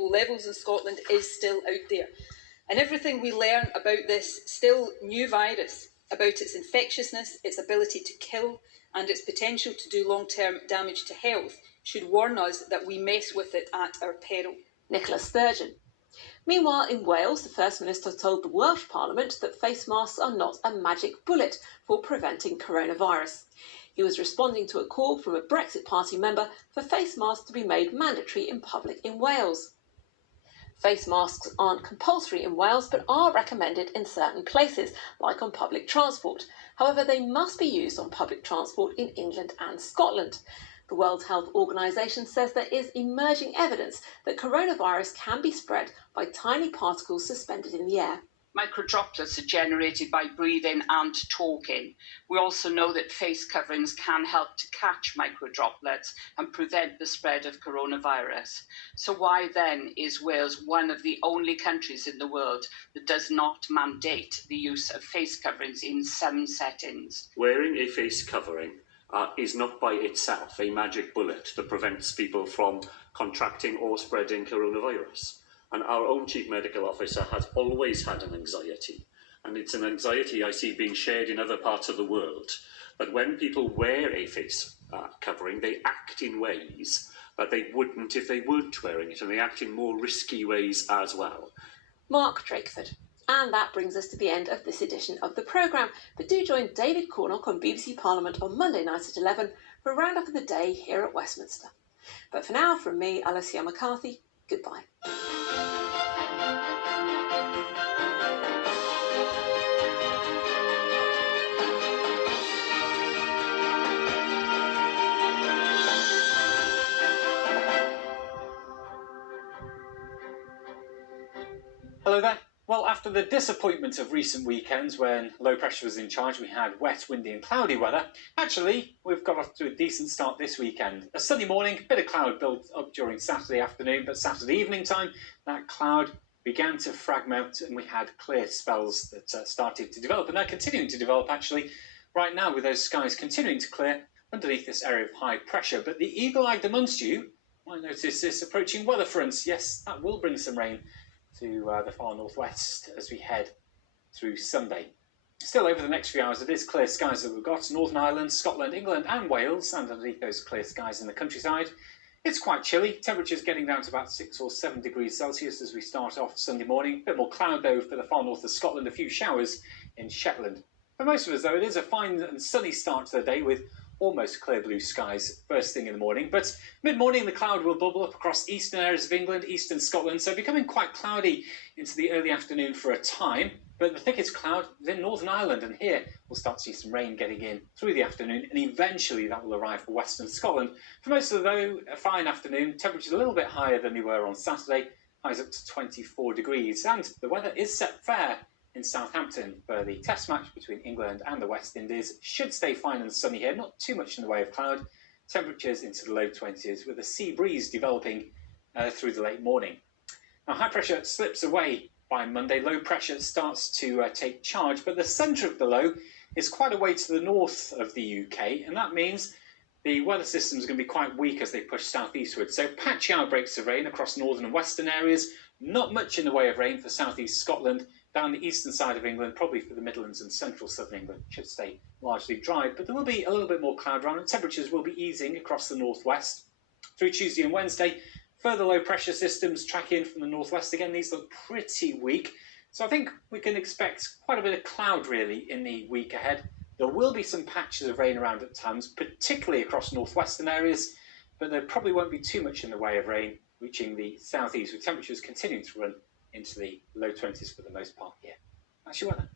low levels in Scotland is still out there. And everything we learn about this still new virus, about its infectiousness, its ability to kill, and its potential to do long-term damage to health, should warn us that we mess with it at our peril. Nicola Sturgeon. Meanwhile, in Wales, the First Minister told the Welsh Parliament that face masks are not a magic bullet for preventing coronavirus. He was responding to a call from a Brexit Party member for face masks to be made mandatory in public in Wales. Face masks aren't compulsory in Wales but are recommended in certain places, like on public transport. However, they must be used on public transport in England and Scotland. The World Health Organization says there is emerging evidence that coronavirus can be spread by tiny particles suspended in the air. Microdroplets are generated by breathing and talking. We also know that face coverings can help to catch microdroplets and prevent the spread of coronavirus. So why then is Wales one of the only countries in the world that does not mandate the use of face coverings in some settings? Wearing a face covering is not by itself a magic bullet that prevents people from contracting or spreading coronavirus. And our own Chief Medical Officer has always had an anxiety, and it's an anxiety I see being shared in other parts of the world, that when people wear a face covering, they act in ways that they wouldn't if they weren't wearing it, and they act in more risky ways as well. Mark Drakeford. And that brings us to the end of this edition of the programme. But do join David Cornock on BBC Parliament on Monday night at 11 for a roundup of the day here at Westminster. But for now, from me, Alicia McCarthy, goodbye. Hello there. Well, after the disappointment of recent weekends when low pressure was in charge, we had wet, windy and cloudy weather. Actually, we've got off to a decent start this weekend. A sunny morning, a bit of cloud built up during Saturday afternoon, but Saturday evening time, that cloud began to fragment and we had clear spells that started to develop, and they're continuing to develop actually right now, with those skies continuing to clear underneath this area of high pressure. But the eagle-eyed amongst you might notice this approaching weather front. Yes, that will bring some rain to the far northwest as we head through Sunday. Still, over the next few hours, it is clear skies that we've got. Northern Ireland, Scotland, England and Wales, and underneath those clear skies in the countryside. It's quite chilly, temperatures getting down to about 6 or 7 degrees Celsius as we start off Sunday morning. A bit more cloud though for the far north of Scotland, a few showers in Shetland. For most of us though, it is a fine and sunny start to the day with almost clear blue skies first thing in the morning, but mid-morning the cloud will bubble up across eastern areas of England, eastern Scotland, so becoming quite cloudy into the early afternoon for a time. But the thickest cloud is in Northern Ireland, and here we'll start to see some rain getting in through the afternoon, and eventually that will arrive for western Scotland. For most of though, a fine afternoon, temperatures a little bit higher than they were on Saturday, highs up to 24 degrees, and the weather is set fair in Southampton for the test match between England and the West Indies. Should stay fine and sunny here, not too much in the way of cloud. Temperatures into the low 20s with a sea breeze developing through the late morning. Now high pressure slips away by Monday, low pressure starts to take charge, but the centre of the low is quite a way to the north of the UK, and that means the weather system is going to be quite weak as they push southeastward. So patchy outbreaks of rain across northern and western areas, not much in the way of rain for southeast Scotland. Down the eastern side of England, probably for the Midlands and central southern England, should stay largely dry, but there will be a little bit more cloud around and temperatures will be easing across the northwest. Through Tuesday and Wednesday, further low pressure systems track in from the northwest. Again, these look pretty weak, so I think we can expect quite a bit of cloud really in the week ahead. There will be some patches of rain around at times, particularly across northwestern areas, but there probably won't be too much in the way of rain reaching the southeast, with temperatures continuing to run into the low 20s for the most part here. That's your weather.